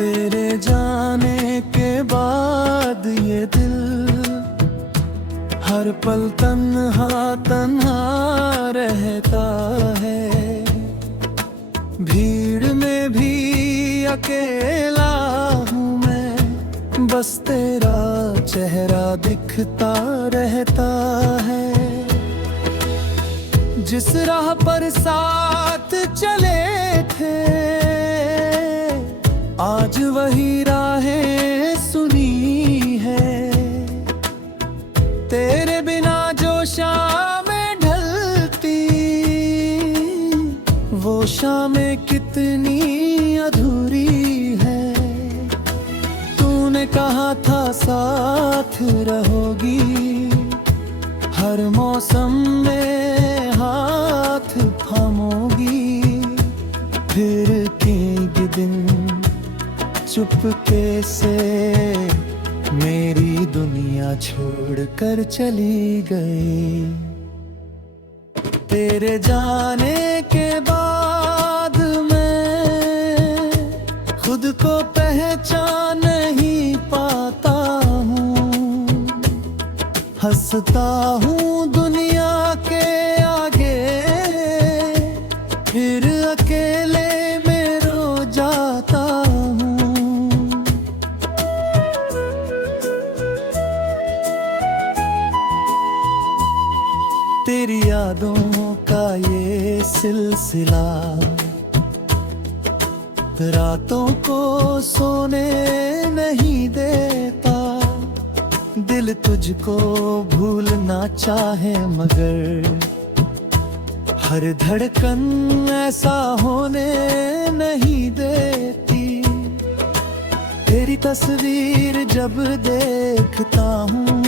तेरे जाने के बाद ये दिल हर पल तन्हा तन्हा रहता है। भीड़ में भी अकेला हूँ मैं, बस तेरा चेहरा दिखता रहता है। जिस राह पर साथ चले थे आज वही राहें सुनी है। तेरे बिना जो शामें ढलती वो शामें कितनी अधूरी है। तूने कहा था साथ रहोगी, हर मौसम में हाथ थामोगी। फिर एक दिन चुपके से मेरी दुनिया छोड़कर चली गई। तेरे जाने के बाद मैं खुद को पहचान नहीं पाता हूँ। हंसता हूँ दुनिया के आगे, फिर अकेले में रो जाता हूँ। तेरी यादों का ये सिलसिला रातों को सोने नहीं देता। दिल तुझको भूलना चाहे मगर हर धड़कन ऐसा होने नहीं देती। तेरी तस्वीर जब देखता हूँ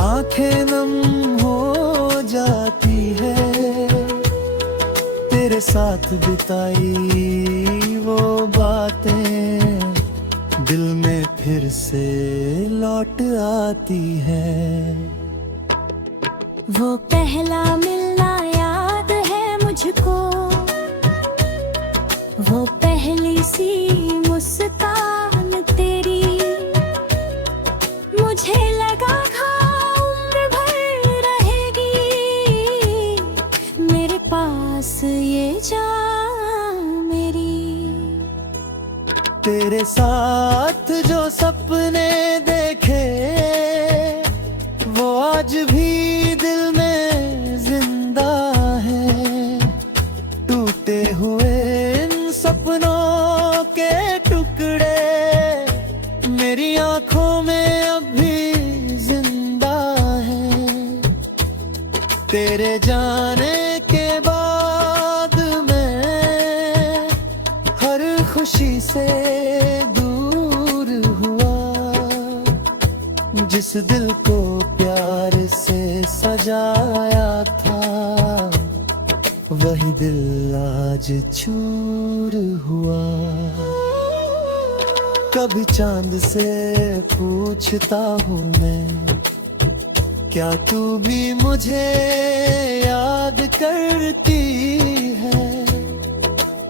आंखें नम हो जाती है। तेरे साथ बिताई वो बातें दिल में फिर से लौट आती है। वो पहला मिलना याद है मुझको, वो पहली सी मुस्कान तेरी। मुझे लगा था उम्र भर रहेगी मेरे पास ये जान मेरी। तेरे साथ जो सपने देखे वो आज भी दिल में जिंदा है। टूटे हुए इन सपनों के टुकड़े मेरी आंखों में अब भी जिंदा है। तेरे जाने के बाद मैं हर खुशी से दूर हुआ। जिस दिल को प्यार से सजाया था वही दिल आज चूर हुआ। कभी चांद से पूछता हूँ मैं, क्या तू भी मुझे याद करती है?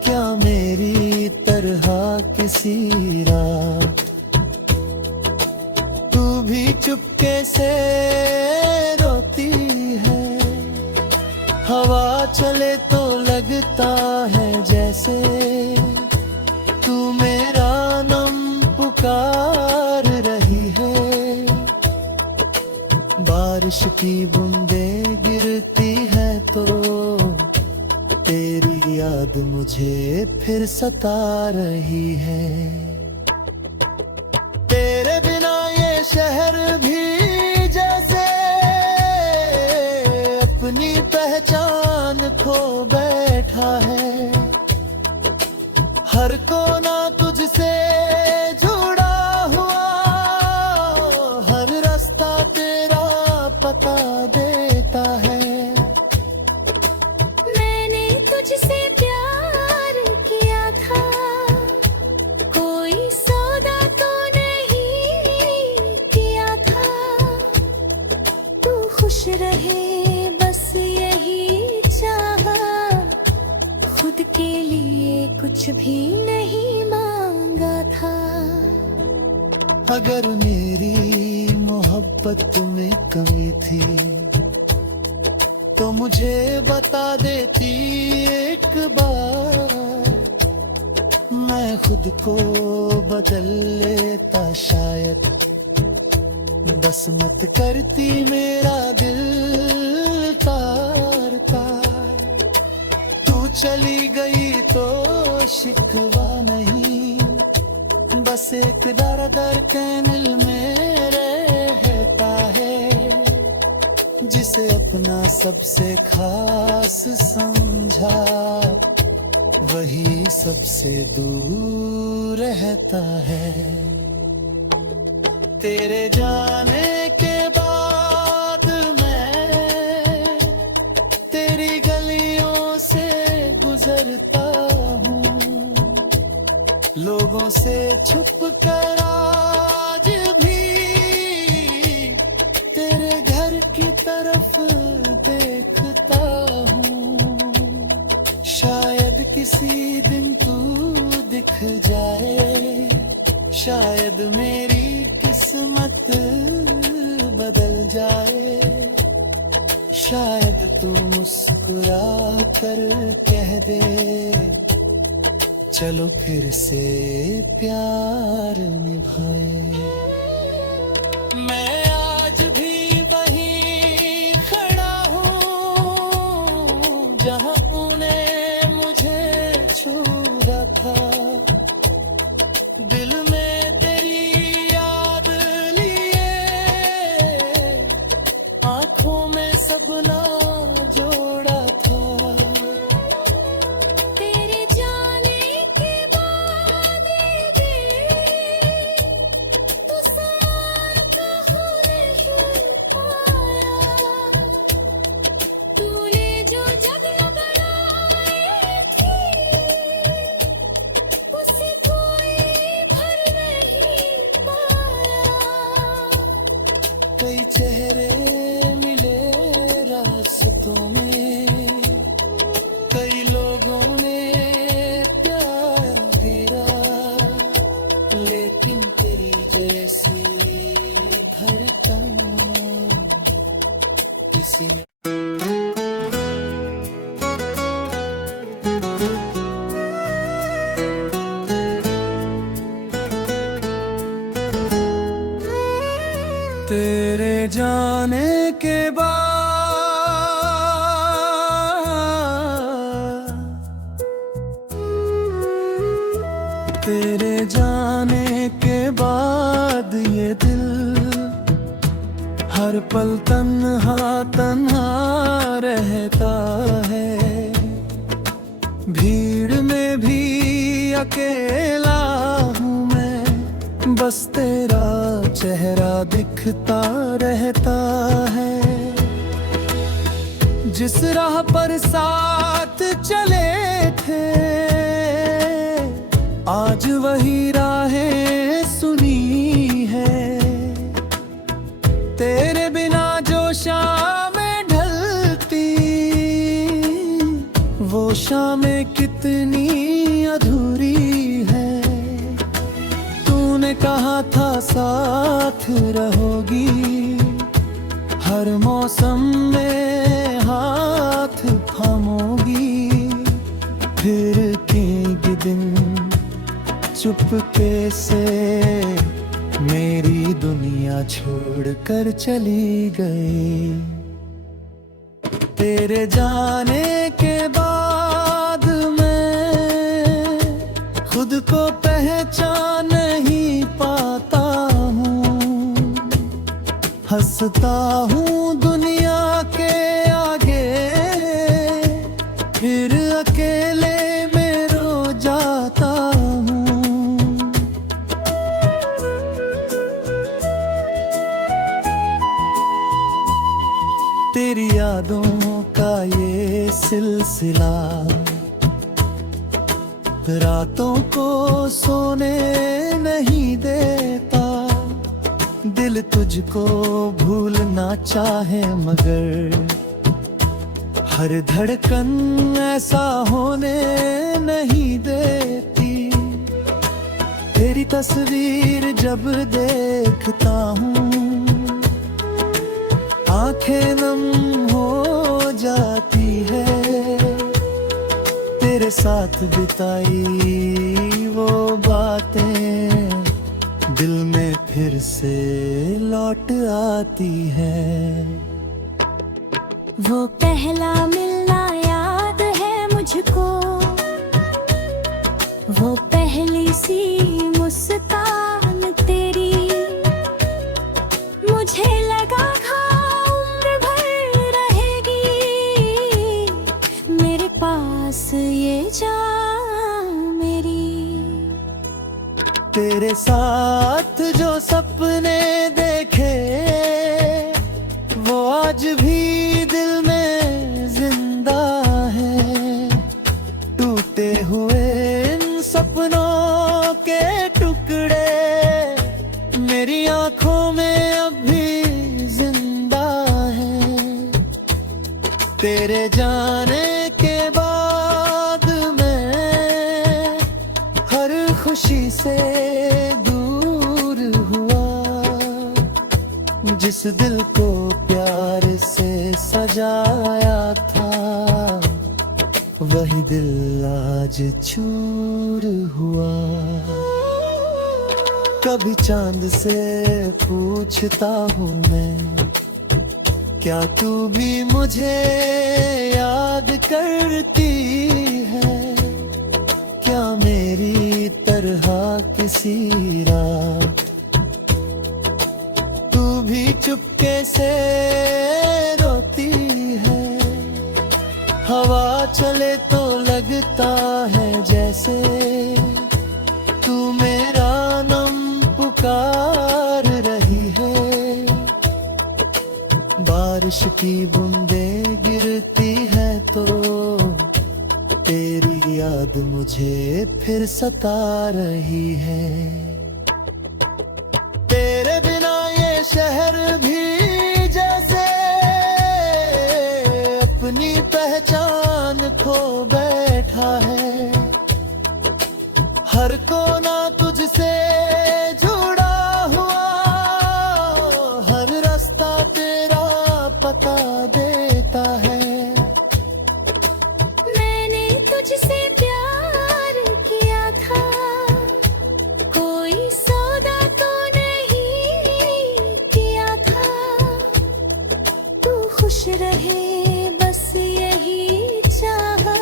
क्या मेरी तरह किसी रात तू भी चुपके से रोती है? हवा चले तो लगता है जैसे तू मेरा नाम पुकार रही है। बारिश की बूंदें गिरती है तो तेरी याद मुझे फिर सता रही है। तेरे बिना ये शहर भी जैसे अपनी पहचान खो बैठा है। हर कोना तुझसे जुड़ा हुआ, हर रास्ता तेरा पता देता है। मैंने तुझसे प्यार किया था, कोई सौदा तो नहीं किया था। तू खुश रहे बस यही चाहा, खुद के लिए कुछ भी नहीं अगर मेरी मोहब्बत में कमी थी तो मुझे बता देती एक बार, मैं खुद को बदल लेता शायद। बस मत करती मेरा दिल तार तार। तू चली गई तो शिकवा नहीं, बस एक दर्द कैनिल में रहता है। जिसे अपना सबसे खास समझा वही सबसे दूर रहता है। तेरे जाने के बाद मैं तेरी गलियों से गुजरता हूँ, लोगों से छुप कर आज भी तेरे घर की तरफ देखता हूँ। शायद किसी दिन तू दिख जाए, शायद मेरी किस्मत बदल जाए। शायद तू मुस्कुरा कर कह दे चलो फिर से प्यार निभाए। मैं आज भी वहीं खड़ा हूँ जहाँ तूने मुझे छूया था। दिल में तेरी याद लिए, आंखों में सपना जोड़ा था। तेरे जाने के बाद ये तो समान का होने पाया। तूने जो जगह बनाई थी उसे कोई भर नहीं पाया। कई चेहरे मिले रास्तों में, कई लोगों ने प्यार दिया, लेकिन तेरी जैसी धड़कन किसी ने। तेरे जाने के बाद, तेरे जाने के बाद ये दिल हर पल तन्हा तन्हा रहता है। भीड़ में भी अकेला हूँ मैं, बस तेरा चेहरा दिखता रहता है। जिस राह पर साथ चले थे आज वही राहें सुनी है। तेरे बिना जो शामें ढलती वो शामें कितनी अधूरी है। तूने कहा था साथ रहोगी, हर मौसम में हाथ थामोगी। फिर एक दिन चुपके से मेरी दुनिया छोड़कर चली गई। तेरे जाने के बाद मैं खुद को पहचान नहीं पाता हूँ। हंसता हूँ दुनिया के आगे, फिर अकेले में रो जाता हूँ। तेरी यादों का ये सिलसिला रातों को सोने नहीं देता। दिल तुझको भूलना चाहे मगर हर धड़कन ऐसा होने नहीं देती। तेरी तस्वीर जब देखता हूँ आंखें नम हो जाती है। तेरे साथ बिताई वो बातें दिल में फिर से लौट आती है। वो पहला मिलना याद है मुझको, वो पहली सी मुस्कान तेरी। मुझे लगा था उम्र भर रहेगी मेरे पास ये जान मेरी। तेरे साथ जो सपने देखे वो आज भी दिल में जिंदा है। टूटे हुए इन सपनों के टुकड़े मेरी आंखों में अब भी जिंदा है। तेरे जाने के बाद मैं हर खुशी से दूर हुआ। जिस दिल को प्यार से सजाया था वही दिल आज चूर हुआ। कभी चांद से पूछता हूँ मैं, क्या तू भी मुझे याद करती है? क्या मेरी तरह किसी रात तू भी चुपके से रोती है? हवा चले तो लगता है जैसे तू मेरा नाम पुकार रही है। बारिश की बूंदें गिरती है तो तेरी याद मुझे फिर सता रही है। तेरे बिना ये शहर भी जैसे अपनी पहचान खो बैठा है। हर कोना तुझसे जुड़ा हुआ, हर रास्ता तेरा पता देता है। मैंने तुझसे प्यार किया था, कोई सौदा तो नहीं किया था। तू खुश रहे बस यही चाहा,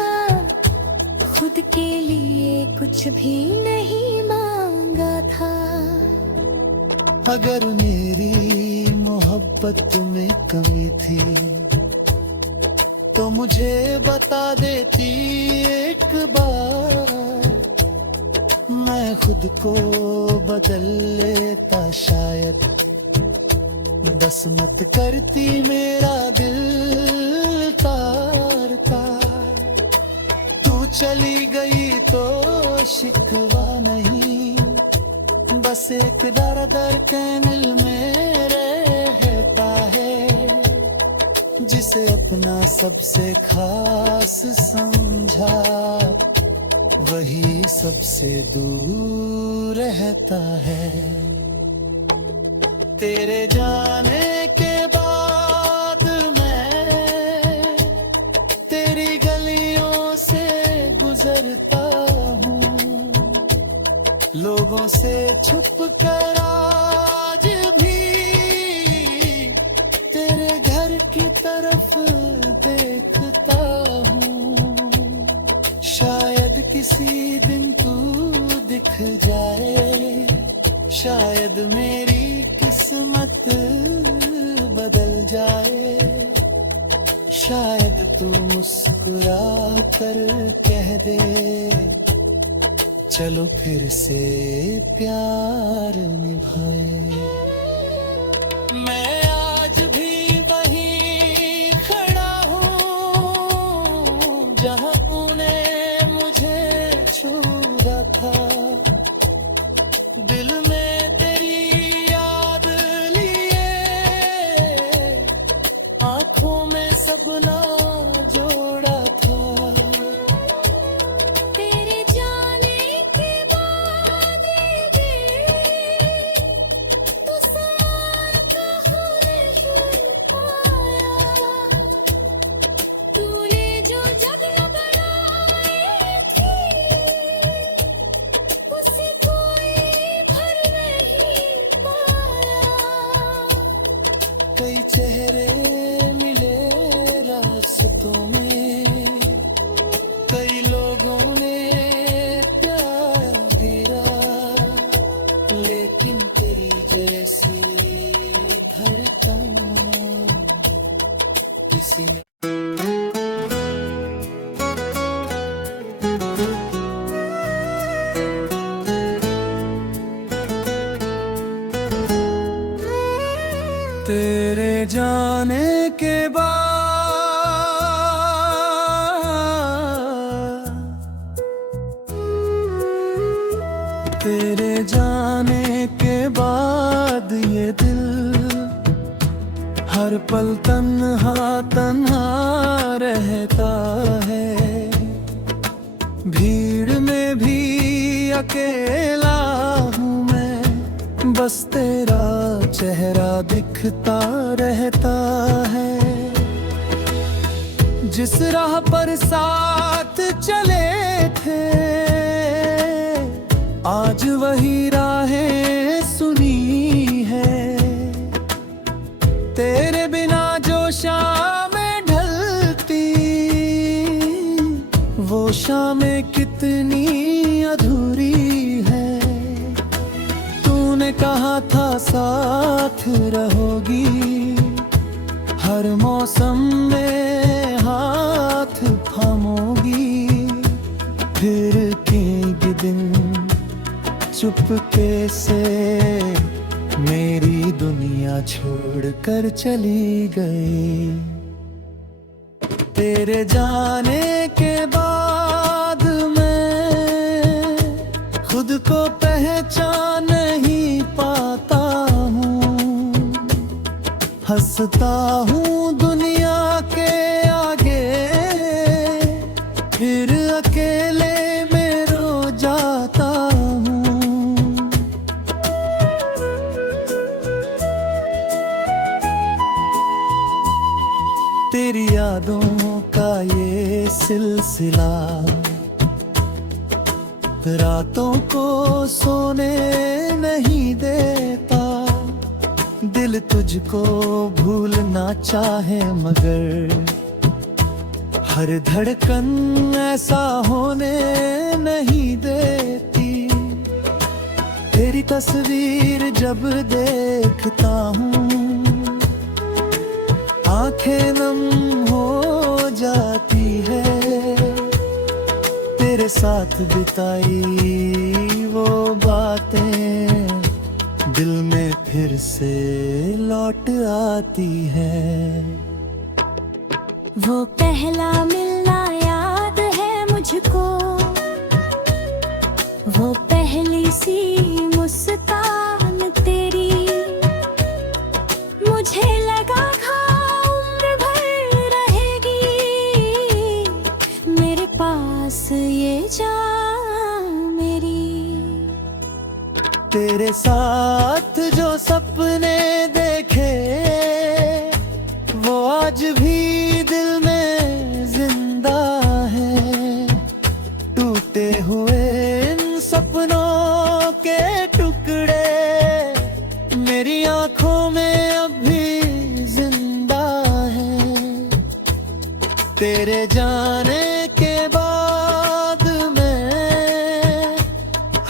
खुद के लिए कुछ भी नहीं मांगा था। अगर मेरी मोहब्बत में कमी थी तो मुझे बता देती एक बार। मैं खुद को बदल लेता शायद, बस मत करती मेरा दिल तार तार। तू चली गई तो शिकवा नहीं, बस एक दर दर के दिल में रहता है। जिसे अपना सबसे खास समझा वही सबसे दूर रहता है। तेरे जाने के बाद मैं तेरी गलियों से गुजरता हूँ, लोगों से छुप कर आज भी तेरे घर की तरफ देखता हूँ। शायद किसी दिन तू दिख जाए, शायद मेरी किस्मत बदल जाए। शायद तू मुस्कुरा कर कह दे, चलो फिर से प्यार निभाए। मैं आज भी वहीं खड़ा हूँ जहाँ तूने मुझे छूया था। दिल में तेरी याद लिए, आंखों में सपना जोड़ा था। तेरे जाने के बाद रास्तों में कई लोगों ने प्यार दिया, लेकिन तेरी जैसी धड़कन किसी ने तेरे जाने के बाद, तेरे जाने के बाद ये दिल हर पल तन्हा तन्हा रहता है। भीड़ में भी अकेला हूँ मैं, बस तेरा चेहरा दिखता रहता है। जिस राह पर साथ चले थे आज वही राहें सुनी है। तेरे बिना जो शामें ढलती वो शामें कितनी अधूरी है। तूने कहा था साथ रहोगी, हर मौसम में हाथ थामोगी। फिर एक दिन चुपके से मेरी दुनिया छोड़कर चली गई। तेरे जाने के बाद मैं खुद को पहचान नहीं पाता हूँ। हंसता हूँ दुनिया के आगे, फिर अकेले में रो जाता हूँ। तेरी यादों का ये सिलसिला रातों को सोने नहीं देता। दिल तुझको भूलना चाहे मगर हर धड़कन ऐसा होने नहीं देती। तेरी तस्वीर जब देखता हूँ आंखें नम हो जाती है। तेरे साथ बिताई वो बातें दिल में फिर से लौट आती है। वो पहला मिलना याद है मुझको, वो पहली सी मुस्कान तेरी। मुझे लगा था उम्र भर रहेगी मेरे पास ये जान मेरी। तेरे साथ जो सपने देखे वो आज भी दिल में जिंदा है। टूटे हुए इन सपनों के टुकड़े मेरी आंखों में अब भी जिंदा है। तेरे जाने के बाद मैं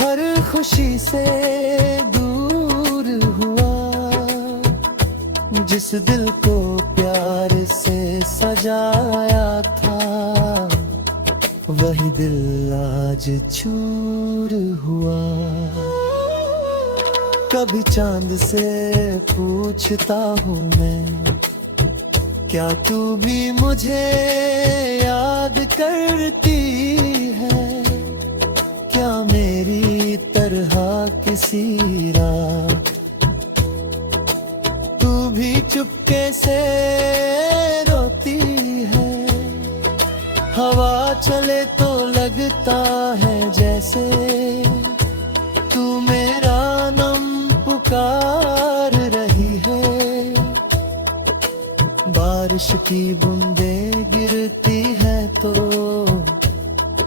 हर खुशी से दूर हुआ। जिस दिल को प्यार से सजाया था वही दिल आज चूर हुआ। कभी चांद से पूछता हूँ मैं, क्या तू भी मुझे याद करती है? क्या मेरी तरह किसी रात तू भी चुपके से रोती है? हवा चले तो लगता है जैसे तू मेरा नाम पुकार रही है। बारिश की बूंदें गिरती है तो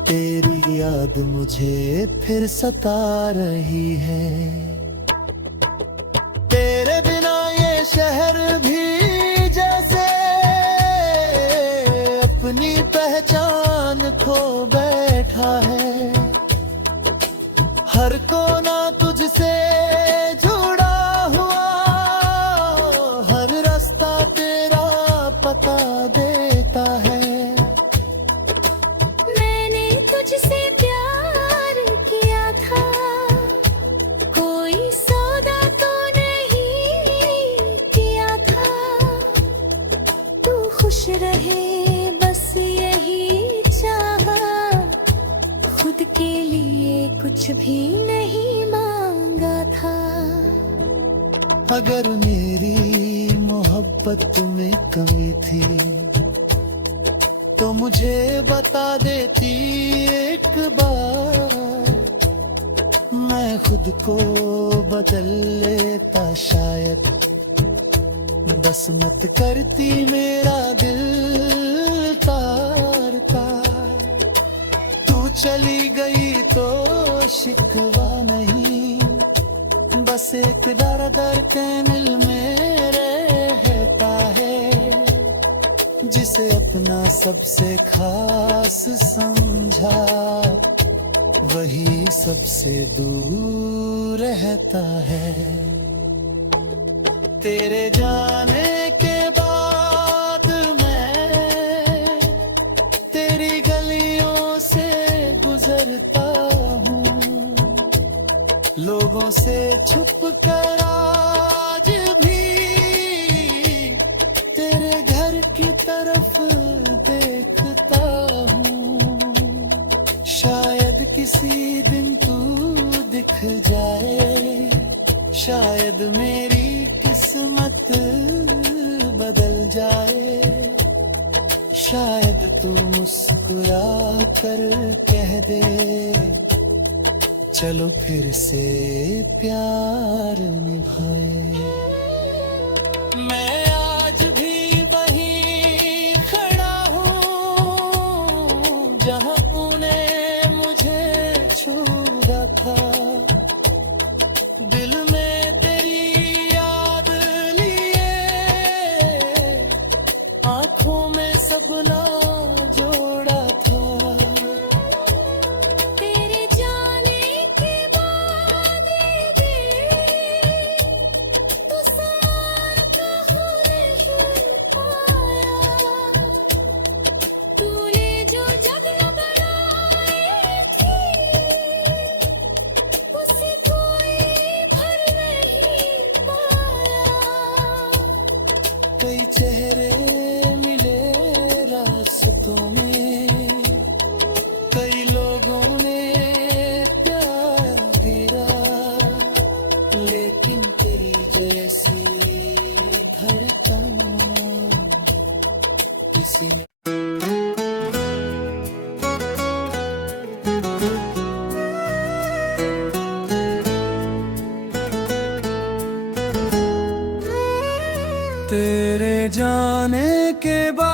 तेरी याद मुझे फिर सता रही है। तेरे बिना ये शहर भी जैसे अपनी पहचान खो बैठा है। हर कोना तुझसे जुड़ा हुआ, हर रास्ता तेरा पता देता है। मैंने तुझसे प्यार किया था, कोई सौदा तो नहीं किया था। तू खुश रहे बस यही चाहा, खुद के लिए कुछ भी नहीं मांगा था। अगर मेरी मोहब्बत में कमी थी तो मुझे बता देती एक बार, मैं खुद को बदल लेता शायद। बस मत करती मेरा दिल तार तार। तू चली गई तो शिकवा नहीं, बस एक दर्द के दिल में रहता है। जिसे अपना सबसे खास समझा, वही सबसे दूर रहता है। तेरे जाने के बाद मैं तेरी गलियों से गुजरता हूँ, लोगों से छुप कर आज भी तेरे घर की तरफ देखता हूँ। शायद किसी दिन तू दिख जाए, शायद मेरी किस्मत बदल जाए। शायद तू मुस्कुरा कर कह दे, चलो फिर से प्यार निभाए। मैं आज भी वहीं खड़ा हूँ जहाँ तूने मुझे छूया था। दिल में तेरी याद लिए, आँखों में सपना जोड़ा था। तेरे जाने के बाद ये दिल तो सार का हो नहीं पाया। तूने जो जगह बनाई थी, उसे कोई भर नहीं पाया। कई चेहरे मिले रास्तों में, कई लोगों ने प्यार दिया, लेकिन तेरी जैसी धड़कन किसी ने तेरे जाने के बाद,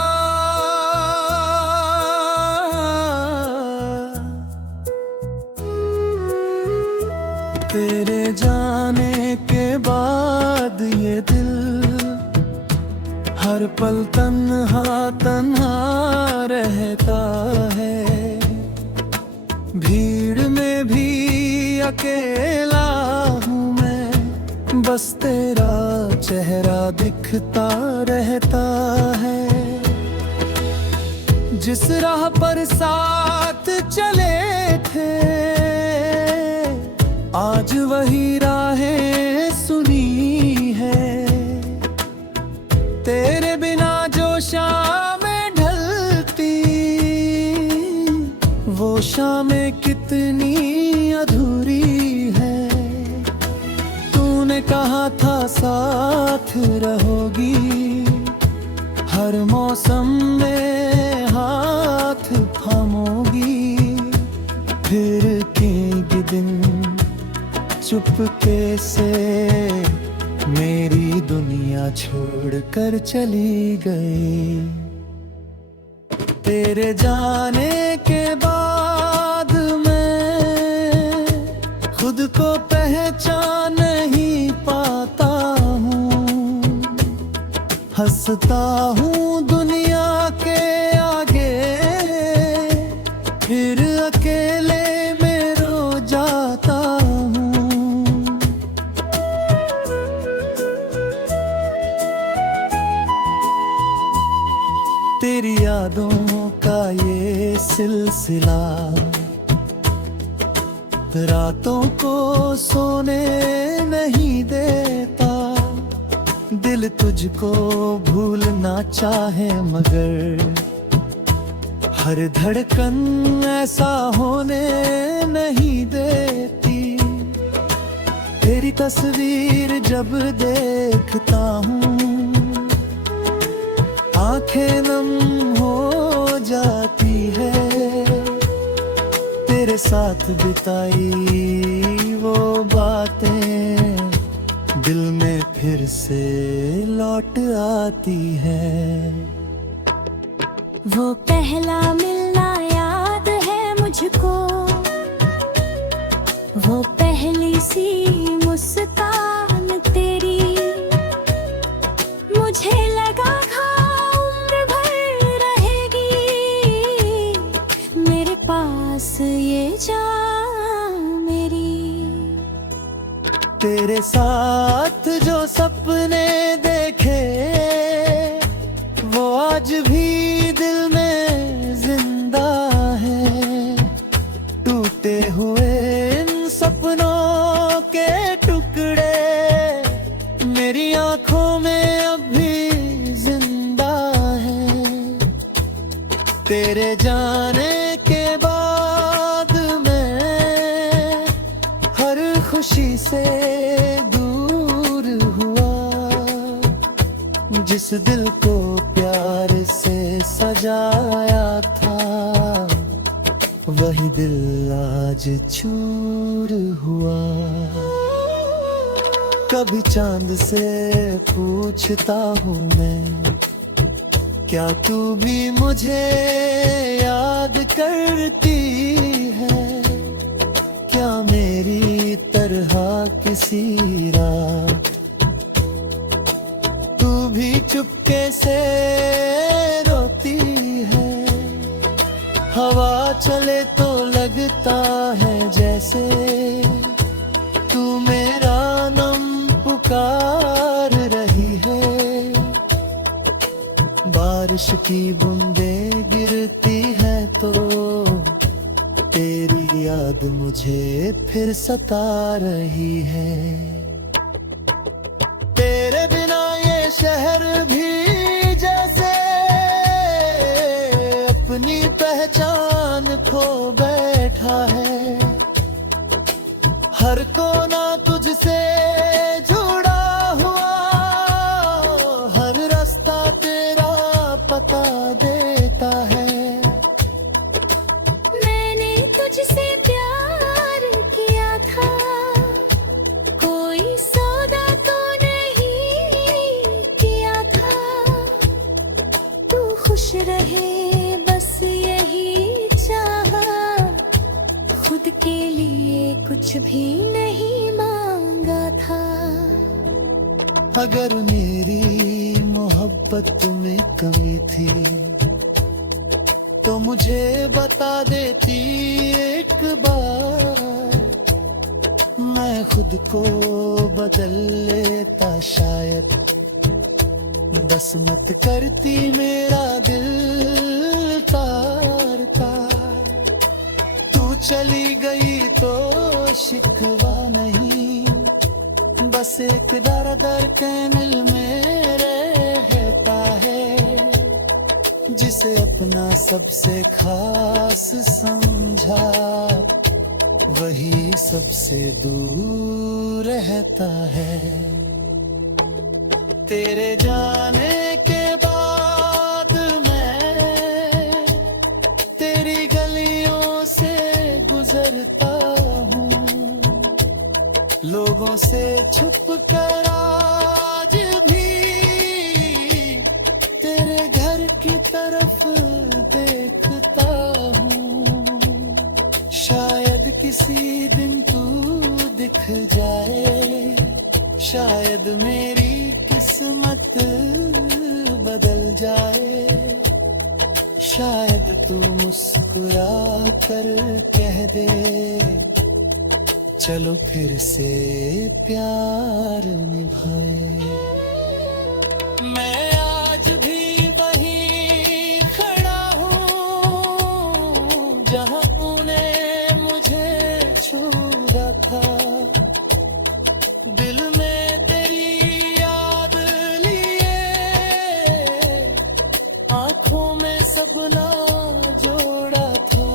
तेरे जाने के बाद ये दिल हर पल तन्हा तन्हा रहता है। भीड़ में भी अकेला हूँ मैं, बस तेरा चेहरा दिखता रहता है। जिस राह पर साथ चले थे, आज वही राहें सुनी है। तेरे बिना जो शामें ढलती, वो शामें कितनी अधूरी है। तूने कहा था साथ रहोगी, हर मौसम में हाथ थामोगी। फिर एक दिन चुपके से मेरी दुनिया छोड़कर चली गई। तेरे जाने के बाद मैं खुद को पहचान नहीं पाता हूँ। हंसता हूँ दुनिया के आगे, यादों का ये सिलसिला रातों को सोने नहीं देता। दिल तुझको भूलना चाहे मगर हर धड़कन ऐसा होने नहीं देती। तेरी तस्वीर जब देखता हूँ आंखें नम हो जाती है। तेरे साथ बिताई वो बातें दिल में फिर से लौट आती है। वो पहला मिलना याद है मुझको, वो पहली सी मुस्कान तेरी। मुझे लगा था उम्र भर रहेगी मेरे पास ये जान मेरी। तेरे साथ जो सपने देखे वो आज भी दिल में जिंदा है। टूटे हुए इन सपनों के टुकड़े मेरी आंखों में अब भी जिंदा है। तेरे जाने के बाद मैं हर खुशी से दूर हुआ। जिस दिल को प्यार से सजाया था वही दिल आज चूर हुआ। कभी चांद से पूछता हूँ मैं क्या तू भी मुझे याद करती है। क्या मेरी तरह किसी रात तू भी चुपके से रोती है। हवा चले तो लगता है जैसे तू मेरा नाम पुकार रही है। बारिश की बूंदें गिरती है तो तेरी याद मुझे फिर सता रही है। तेरे बिना ये शहर भी जैसे अपनी पहचान खो बैठा है। हर कोना तुझसे जुड़ा हुआ, हर रास्ता तेरा पता देता है। मैंने तुझसे प्यार किया था, कोई सौदा तो नहीं किया था। तू खुश रहे बस यही चाहा, खुद के लिए कुछ भी नहीं मांगा था। अगर मेरी मोहब्बत में कमी थी तो मुझे बता देती एक बार। मैं खुद को बदल लेता शायद, बस मत करती मेरा दिल तार तार। तू चली गई तो शिकवा नहीं, बस एक दर दर के दिल में रहता है। जिसे अपना सबसे खास समझा वही सबसे दूर रहता है। तेरे जाने के बाद मैं तेरी गलियों से गुजरता हूँ, लोगों से छुप कर आज भी तेरे घर की तरफ देखता हूँ। शायद किसी दिन तू दिख जाए, शायद मेरी किस्मत बदल जाए। शायद तू मुस्कुरा कर कह दे चलो फिर से प्यार निभाए। मैं आज भी वहीं खड़ा सोचा था, दिल में तेरी याद लिए, आंखों में सपना जोड़ा था।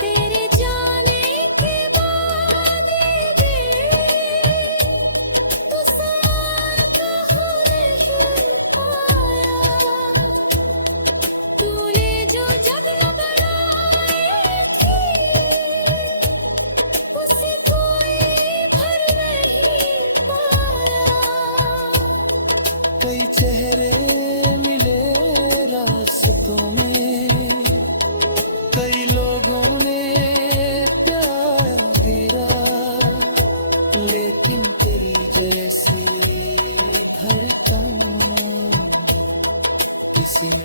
तेरे जाने के बाद ये दिल तो संवारता हो नहीं पाया। तूने जो जगह बनाई थी उसे कोई भर नहीं पाया। कई चेहरे मिले रास्तों में, कई लोगों ने प्यार दिया, लेकिन तेरी जैसी धड़कन किसी ने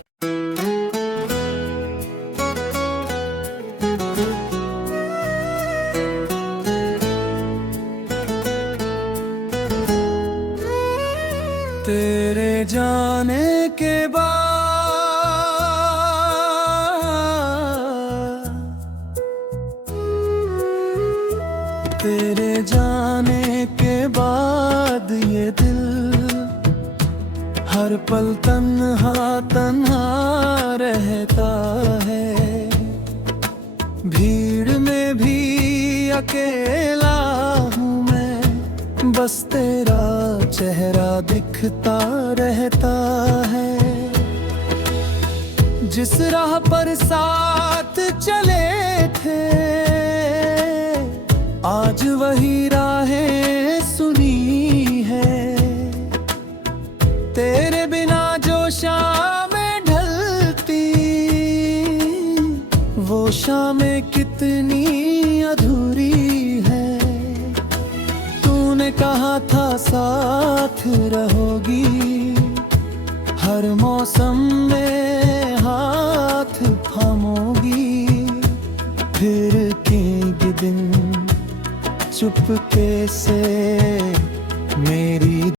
तेरे जाने के बाद, तेरे जाने के बाद ये दिल हर पल तन्हा तन्हा रहता है। भीड़ में भी अकेला हूँ मैं, बस तेरा चेहरा दिखता रहता है। जिस राह पर साथ चले थे, आज वही राहें सुनी है। तेरे बिना जो शामें ढलती, वो शामें कितनी अधूरी है। तूने कहा था साथ रहोगी, हर मौसम में हाथ थामोगी। फिर एक दिन चुपके से मेरी